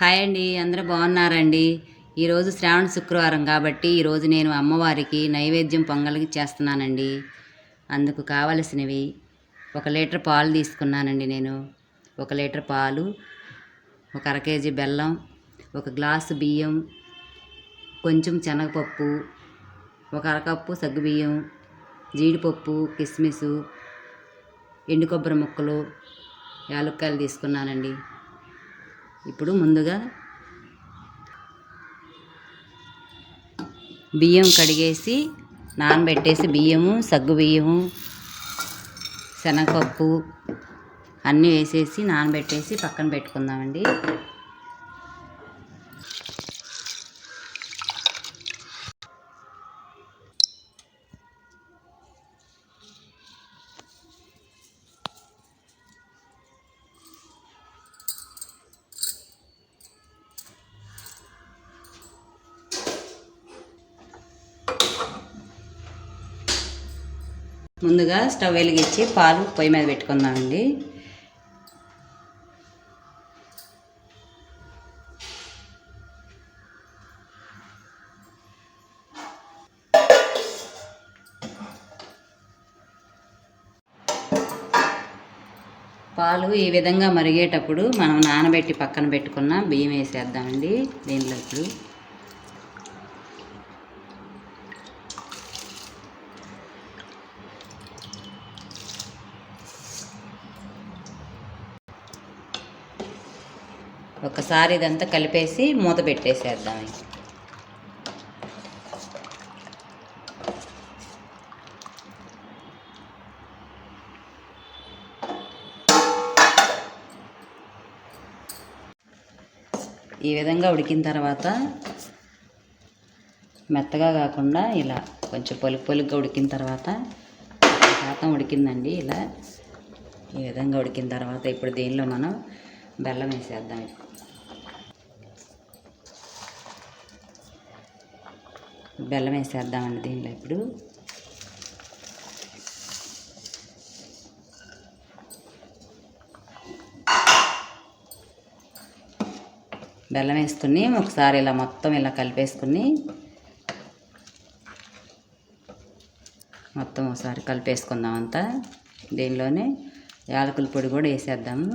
Hi అండి, అందరూ బాగున్నారండి. ఈరోజు శ్రావణ శుక్రవారం కాబట్టి ఈరోజు నేను అమ్మవారికి నైవేద్యం పొంగల్కి చేస్తున్నానండి. అందుకు కావలసినవి 1 లీటర్ పాలు తీసుకున్నానండి. నేను 1 లీటర్ పాలు, ఒక అర కేజీ బెల్లం, 1 గ్లాసు బియ్యం, కొంచెం శనగపప్పు, 1 అరకప్పు సగ్గుబియ్యం, జీడిపప్పు, కిస్మిసు, ఎండు కొబ్బరి ముక్కలు, యాలక్కాయలు తీసుకున్నానండి. ఇప్పుడు ముందుగా బియ్యం కడిగేసి నానబెట్టేసి బియ్యము, సగ్గుబియ్యము, శనగపప్పు అన్నీ వేసేసి నానబెట్టేసి పక్కన పెట్టుకుందామండి. ముందుగా స్టవ్ వెలిగించి పాలు పొయ్యి మీద పెట్టుకుందామండి. పాలు ఈ విధంగా మరిగేటప్పుడు మనం నానబెట్టి పక్కన పెట్టుకున్న బియ్యం వేసేద్దామండి దీనిలో. ఇప్పుడు ఒకసారి ఇదంతా కలిపేసి మూత పెట్టేసేద్దాం. ఈ విధంగా ఉడికిన తర్వాత మెత్తగా కాకుండా ఇలా కొంచెం పొలుగ్గా ఉడికిన తర్వాత శాతం ఉడికిందండి. ఇలా ఈ విధంగా ఉడికిన తర్వాత ఇప్పుడు దీనిలో మనం బెల్లం వేసేద్దాం. బెల్లం వేసేద్దామండి దీనిలో. ఇప్పుడు బెల్లం వేసుకుని ఒకసారి ఇలా మొత్తం ఇలా కలిపేసుకుని మొత్తం ఒకసారి కలిపేసుకుందాం అంతా. దీనిలోనే యాలకుల పొడి కూడా వేసేద్దాము.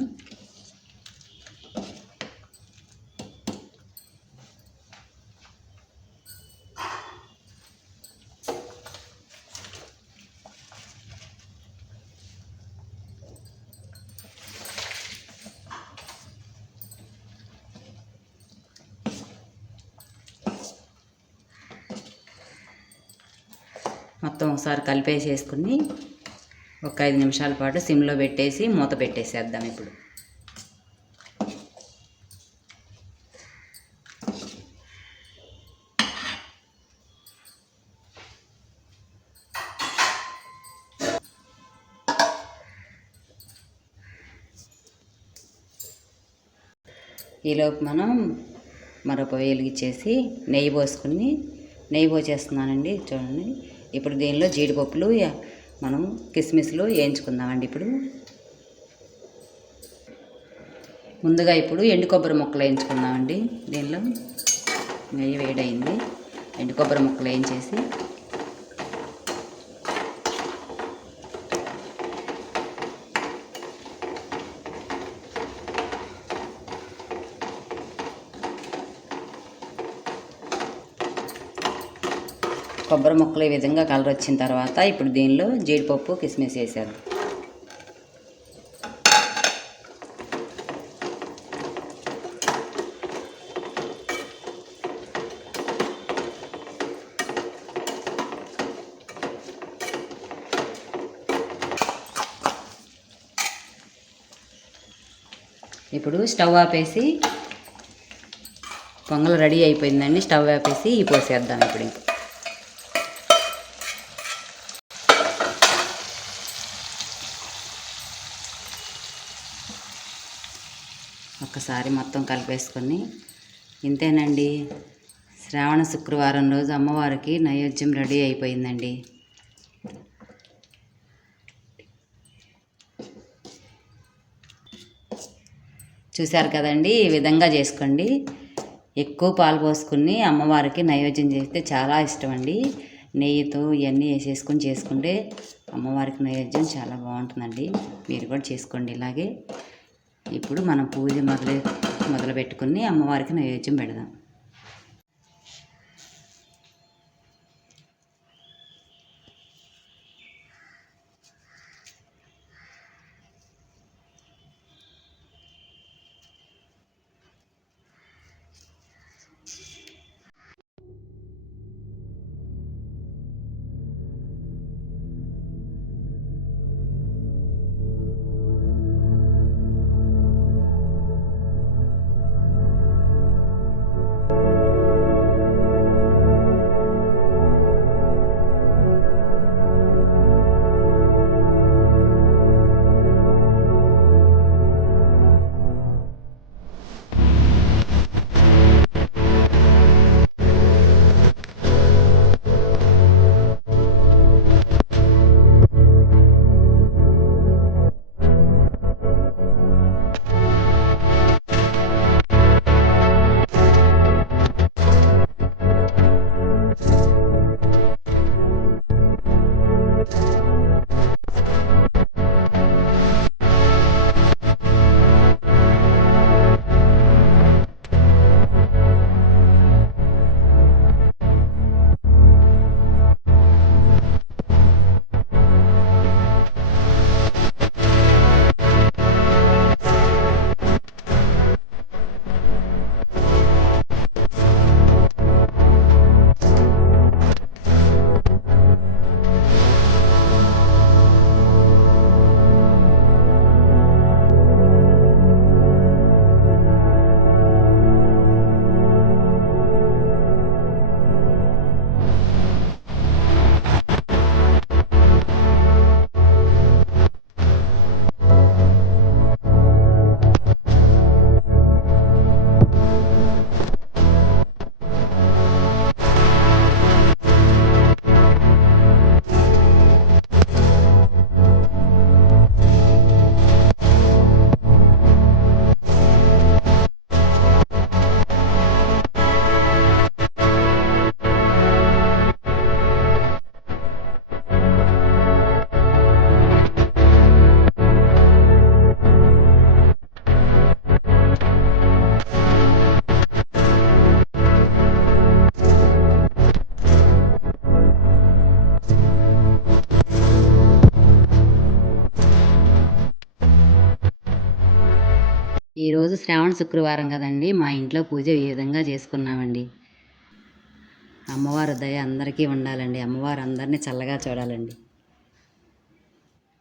మొత్తం ఒకసారి కలిపేసేసుకుని ఒక 5 నిమిషాల పాటు సిమ్లో పెట్టేసి మూత పెట్టేసేద్దాం. ఈలోపు మనం మరొక వెలిగించేసి నెయ్యి పోసేస్తున్నానండి. చూడండి, ఇప్పుడు దీనిలో జీడిపప్పులు మనం కిస్మిస్లు వేయించుకుందామండి. ఇప్పుడు ముందుగా ఇప్పుడు ఎండు కొబ్బరి ముక్కలు వేయించుకుందామండి. దీనిలో నెయ్యి వేడైంది. ఎండు కొబ్బరి ముక్కలు వేయించేసి కొబ్బరి ముక్కలు ఈ విధంగా కలర్ వచ్చిన తర్వాత ఇప్పుడు దీనిలో జీడిపప్పు, కిస్మిస్ వేసారు. ఇప్పుడు స్టవ్ ఆపేసి పొంగల్ రెడీ అయిపోయిందండి. స్టవ్ ఆపేసి పోసేద్దాం. ఇప్పుడు ఇంకా ఒక్కసారి మొత్తం కలిపేసుకొని ఇంతేనండి. శ్రావణ శుక్రవారం రోజు అమ్మవారికి నైవేద్యం రెడీ అయిపోయిందండి. చూశారు కదండి, ఈ విధంగా చేసుకోండి. ఎక్కువ పాలు పోసుకుని అమ్మవారికి నైవేద్యం చేస్తే చాలా ఇష్టం అండి. నెయ్యితో ఇవన్నీ వేసేసుకొని చేసుకుంటే అమ్మవారికి నైవేద్యం చాలా బాగుంటుందండి. మీరు కూడా చేసుకోండి ఇలాగే. ఇప్పుడు మనం పూజ మొదలు పెట్టుకుని అమ్మవారికి నైవేద్యం పెడదాం. ఈరోజు శ్రావణ శుక్రవారం కదండి, మా ఇంట్లో పూజ ఈ విధంగా చేసుకున్నామండి. అమ్మవారి దయ అందరికీ ఉండాలండి. అమ్మవారు అందరినీ చల్లగా చూడాలండి.